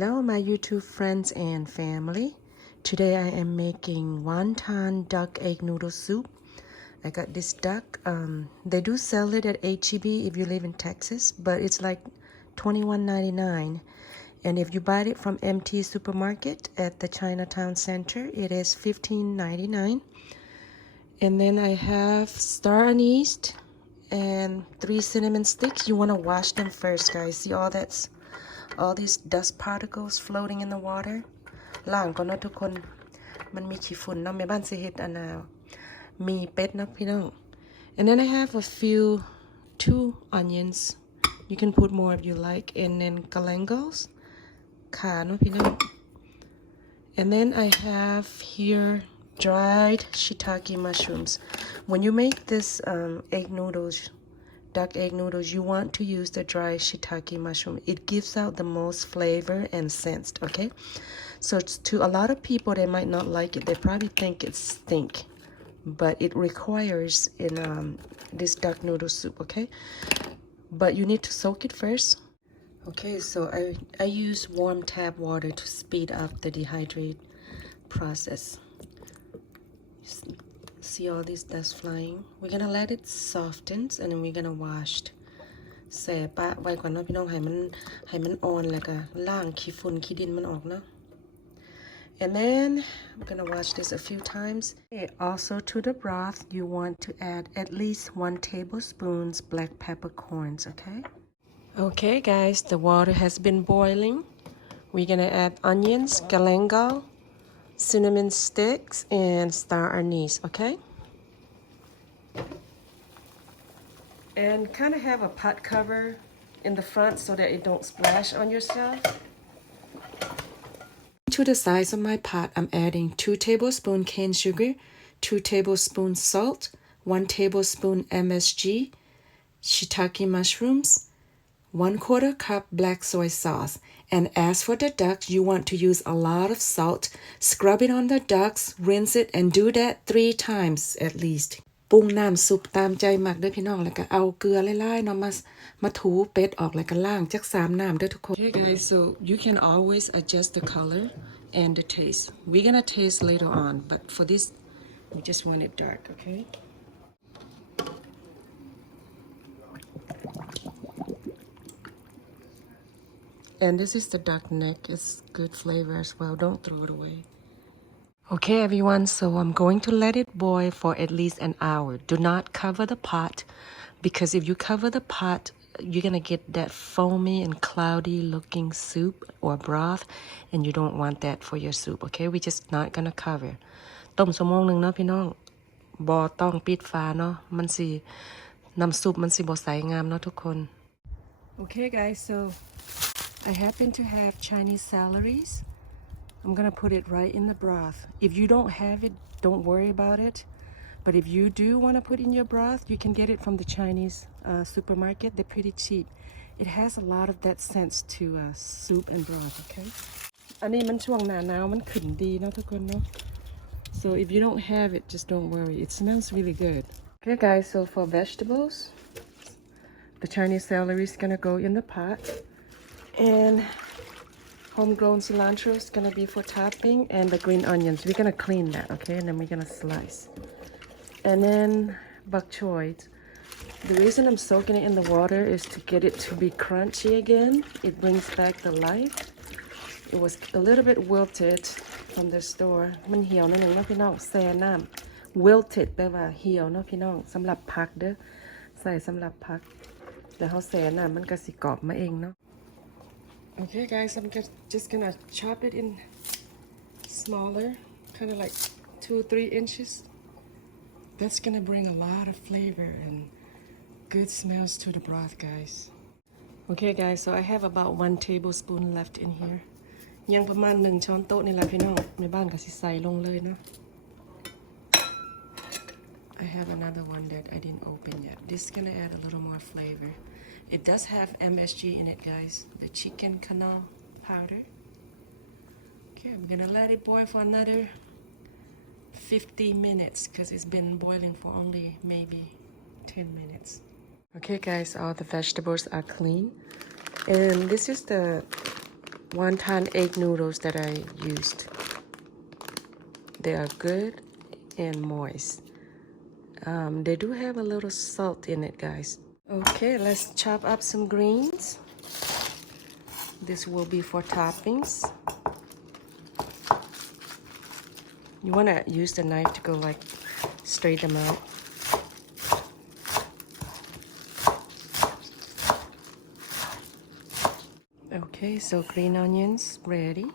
Hello my YouTube friends and family. Today I am making wonton duck egg noodle soup. I got this duck. They do sell it at H-E-B if you live in Texas, but it's like $21.99. And if you buy it from MT Supermarket at the Chinatown Center, it is $15.99. And then I have Star Anise and 3 cinnamon sticks. You want to wash them first, guys. See all these dust particles floating in the water ล้างก่อนเนาะทุกคนมันมีขี้ฝุ่นเนาะแม่บ้านสิเฮ็ดอันน่ะมีเป็ดเนาะพี่น้อง and then I have a few 2 onions you can put more if you like and then galangos ขาเนาะพี่น้อง and then I have here dried shiitake mushrooms when you make this egg noodles duck egg noodles, you want to use the dry shiitake mushroom. It gives out the most flavor and scent, okay? So to a lot of people, they might not like it. They probably think it stink, but it requires in this duck noodle soup, okay? But you need to soak it first. Okay, so I use warm tap water to speed up the dehydrate process. See all this dust flying. We're gonna let it soften and then we're gonna wash แส่ปะไว้ก่อนเนาะพี่น้องให้มันอ่อนแล้วก็ล้างขี้ฝุ่นขี้ดินมันออกเนาะ and then I'm gonna wash this a few times. Okay, also to the broth you want to add at least 1 tablespoon black peppercorns, okay guys, the water has been boiling. We're gonna add onions, galangal, cinnamon sticks, and star anise, okay? And kind of have a pot cover in the front so that it don't splash on yourself. To the size of my pot, I'm adding 2 tablespoons cane sugar, 2 tablespoons salt, 1 tablespoon MSG, shiitake mushrooms, 1/4 cup black soy sauce. And as for the ducks, you want to use a lot of salt. Scrub it on the ducks, rinse it, and do that 3 times at least. ปรุงน้ำซุปตามใจมักเด้อพี่น้องแล้วก็เอาเกลือหลายๆเนาะมาถูเป็ดออกแล้วก็ล้างจัก3 น้ำเด้อทุกคน Okay guys, so you can always adjust the color and the taste. We're gonna taste later on, but for this we just want it dark, okay? And this is the duck neck. It's good flavor as well. Don't throw it away. Okay, everyone. So I'm going to let it boil for at least an hour. Do not cover the pot because if you cover the pot, you're going to get that foamy and cloudy looking soup or broth and you don't want that for your soup, okay? We're just not going to cover. ต้มชั่วโมงนึงเนาะพี่น้องบ่ต้องปิดฝาเนาะมันสิน้ำซุปมันสิบ่ใสงามเนาะทุกคน Okay, guys. So I happen to have Chinese celeries. I'm gonna put it right in the broth. If you don't have it, don't worry about it. But if you do want to put in your broth, you can get it from the Chinese supermarket. They're pretty cheap. It has a lot of that sense to soup and broth, okay? อันนี้มันช่วงหน้าหนาวมันขึ้นดีเนาะทุกคนเนาะ So if you don't have it, just don't worry. It smells really good. Okay, guys. So for vegetables, the Chinese celery is gonna go in the pot. And homegrown cilantro is gonna be for topping, and the green onions. We're gonna clean that, okay? And then we're gonna slice. And then bokchoy. The reason I'm soaking it in the water is to get it to be crunchy again. It brings back the life. It was a little bit wilted from the store. มันเหี่ยวนิดนึงเนาะพี่น้องแช่น้ำ wilted แปลว่าเหี่ยวเนาะพี่น้องสำหรับผักเด้อใส่สำหรับผักแล้วเฮาแช่น้ำมันก็สิกรอบมาเองเนาะOkay guys, I'm just gonna chop it in smaller, kind of like 2-3 inches. That's gonna bring a lot of flavor and good smells to the broth, guys. Okay guys, so I have about 1 tablespoon left in here. ยังประมาณ1 ช้อนโต๊ะนี่แหละพี่น้องแม่บ้านก็สิใส่ลงเลยเนาะ I have another one that I didn't open yet. This is gonna add a little more flavor. It does have MSG in it, guys. The chicken canal powder. Okay, I'm gonna let it boil for another 50 minutes because it's been boiling for only maybe 10 minutes. Okay, guys, all the vegetables are clean. And this is the wonton egg noodles that I used. They are good and moist. They do have a little salt in it, guys. Okay, let's chop up some greens. This will be for toppings. You want to use the knife to go like straight them out. Okay, so green onions ready.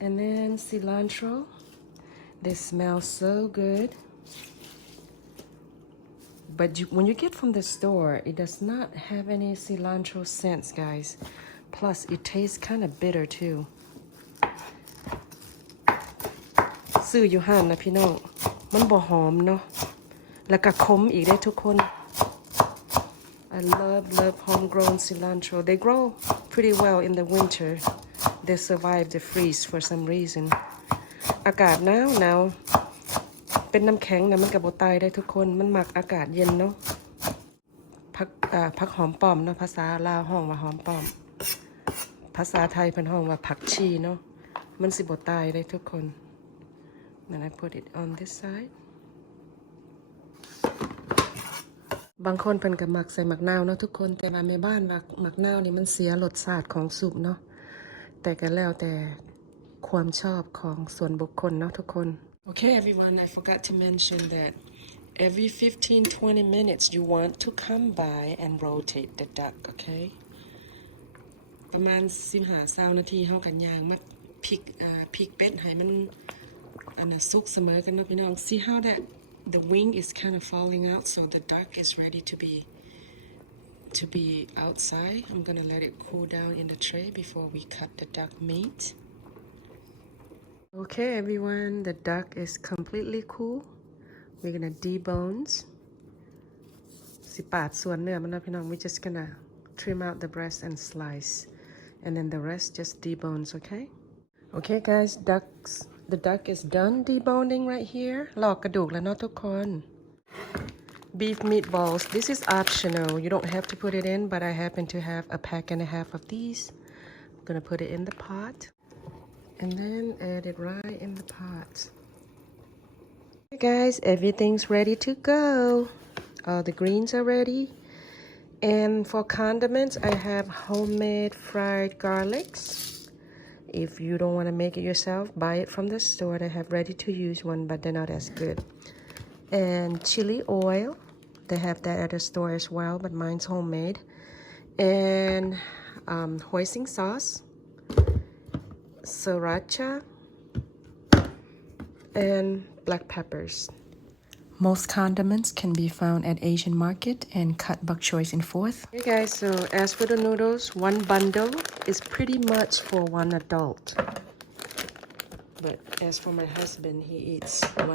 And then cilantro. They smell so good. But when you get from the store, it does not have any cilantro scents, guys. Plus, it tastes kind of bitter too. ซื้ออยู่ห้างนะพี่น้องมันบ่หอมเนาะแล้วก็ขมอีกได้ทุกคน I love homegrown cilantro. They grow pretty well in the winter. They survive the freeze for some reason. อากาศหนาวเป็นน้ำแข็งนะมันก็บ่ตายได้ทุกคนมันมักอากาศเย็นเนาะผักหอมป้อมเนาะภาษาลาวห้องว่าหอมป้อมภาษาไทยเพิ่นห้องว่าผักชีเนาะมันสิบ่ตายได้ทุกคน Then I put it on this side บางคนเพิ่นก็มักใส่หมักนาวเนาะทุกคนแต่ว่าแม่บ้านว่าหมักนาวนี่มันเสียรสชาติของซุปเนาะแต่ก็แล้วแต่ความชอบของส่วนบุคคลเนาะทุกคน Okay everyone, I forgot to mention that every 15-20 minutes you want to come by and rotate the duck, okay? ประมาณ15-20 นาทีเฮากันย่างมาพริกเป็ดให้มันสุกเสมอกันเนาะพี่น้อง See how that the wing is kind of falling out, so the duck is ready to be outside. I'm gonna let it cool down in the tray before we cut the duck meat. Okay, everyone, the duck is completely cool. We're gonna debones. สิปาดส่วนเนื้อมันนะพี่น้อง We're just gonna trim out the breast and slice, and then the rest just debones. Okay? Okay, guys, the duck is done deboning right here. ลอกกระดูกแล้วเนาะทุกคน Beef meatballs. This is optional. You don't have to put it in, but I happen to have a pack and a half of these. I'm gonna put it in the pot. And then add it right in the pot. Okay guys, everything's ready to go. All the greens are ready. And for condiments, I have homemade fried garlics. If you don't want to make it yourself, buy it from the store. They have ready to use one, but they're not as good. And chili oil. They have that at the store as well, but mine's homemade. And hoisin sauce. Sriracha and black peppers. Most condiments can be found at Asian market and cut bokchoy in fourth. Hey guys, so as for the noodles, one bundle is pretty much for one adult. But as for my husband, he eats 1.5.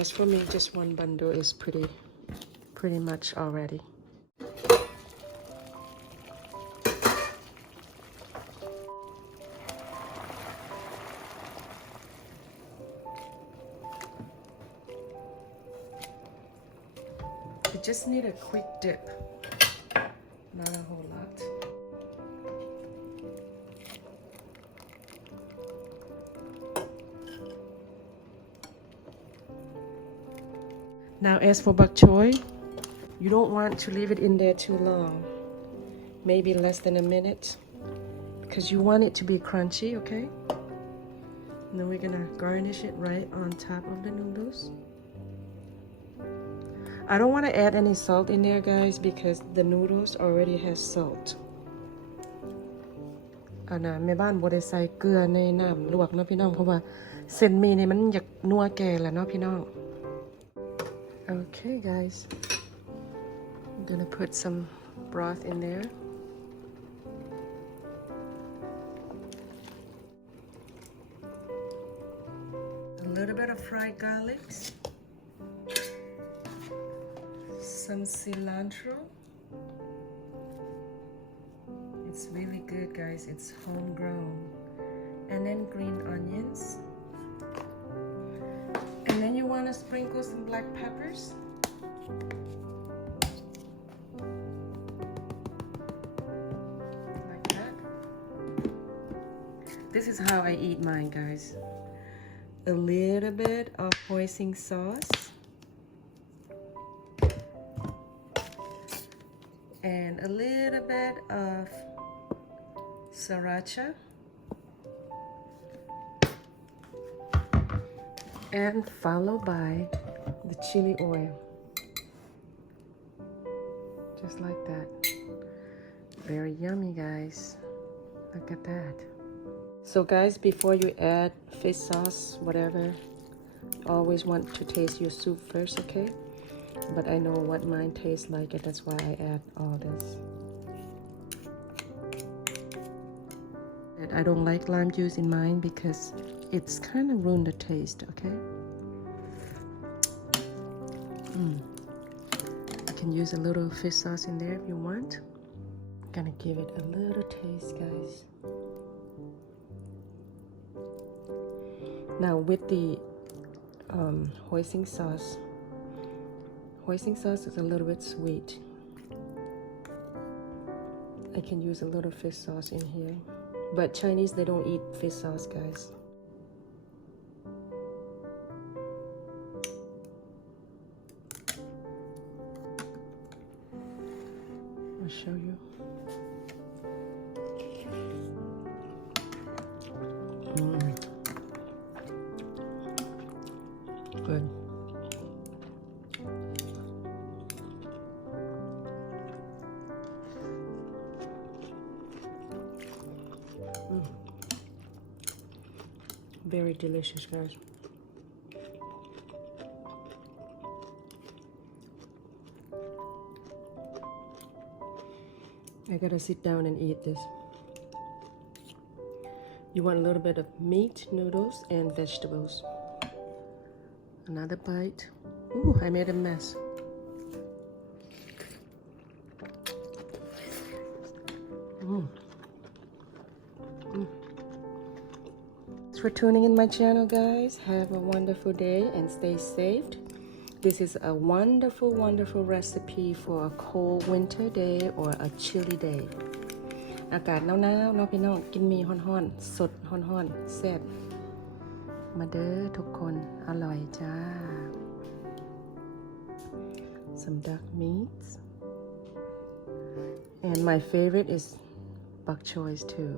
As for me, just one bundle is pretty much already. You just need a quick dip, not a whole lot. Now as for bokchoy, you don't want to leave it in there too long, maybe less than a minute, because you want it to be crunchy, okay? And then we're gonna garnish it right on top of the noodles. I don't want to add any salt in there, guys, because the noodles already has salt. แม่บ้านบ่ได้ใส่เกลือในน้ำลวกเนาะพี่น้องเพราะว่าเส้นหมี่นี่มันอยากนัวแก่แล้วเนาะพี่น้อง Okay, guys. I'm gonna put some broth in there. A little bit of fried garlic. Some cilantro. It's really good, guys. It's homegrown. And then green onions. And then you want to sprinkle some black peppers. This is how I eat mine, guys. A little bit of hoisin sauce and a little bit of Sriracha and followed by the chili oil, just like that. Very yummy, guys. Look at that. So guys, before you add fish sauce, whatever, always want to taste your soup first, okay? But I know what mine tastes like, and that's why I add all this. And I don't like lime juice in mine because it's kind of ruined the taste, okay? You can use a little fish sauce in there if you want. I'm gonna give it a little taste, guys. Now with the hoisin sauce is a little bit sweet. I can use a little fish sauce in here, but Chinese, they don't eat fish sauce, guys. I'll show you. Good. Very delicious, guys. I gotta sit down and eat this. You want a little bit of meat, noodles, and vegetables. Another bite. Ooh, I made a mess. Thanks for tuning in my channel, guys. Have a wonderful day and stay safe. This is a wonderful, wonderful recipe for a cold winter day or a chilly day. อากาศหนาวๆเนาะพี่น้องกินหมี่ฮ้อนๆสดฮ้อนๆแซ่บมาเด้อทุกคนอร่อยจ้า Some duck meats and my favorite is bok choy too.